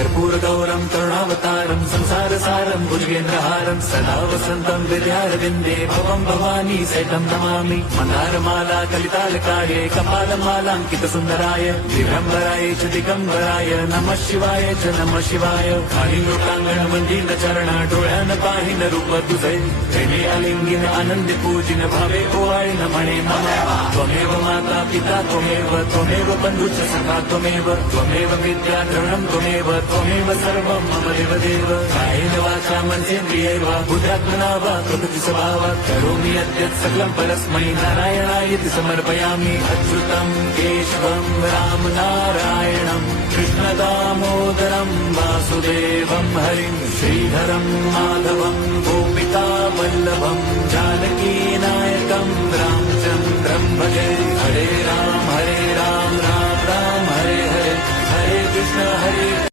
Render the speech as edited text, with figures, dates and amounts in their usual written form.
कर्पूरगौरं करुणावतारं संसारसारं भुजगेन्द्रहारं सदा वसन्तं हृदयारविन्दे भवं भवानी सहितं नमामि मन्दारमाला कलितालकाये कपालमालाङ्कितसुन्दराय दिगम्बराय च दिगम्बराय नमः शिवाय च नमः शिवाय खाली लोकांगण मंदिर चरण डोळ्यान पाहिन रूप तुझे प्रेमे आलिंगिन आनंदी पूजिन भावे ओवाळीन म्हणे मम त्वमेव माता पिता त्वमेव बंधुश्च सखा त्वमेव विद्या द्रवणं त्वमेव सर्वं मम देवदेव कायेन वाचा मनसेन्द्रियैव बुद्ध्यात्मना वा प्रकृति स्वभावात् करोमि यद्यत् सकलं परस्मै नारायणायति समर्पयामि अच्युतं केशवं राम नारायणं कृष्णदामोदरं वासुदेवं हरिं श्रीधरं माधवं गोपिका वल्लभं जानकीनायकं रामचन्द्रं भजे हरे राम राम राम हरे हरे हरे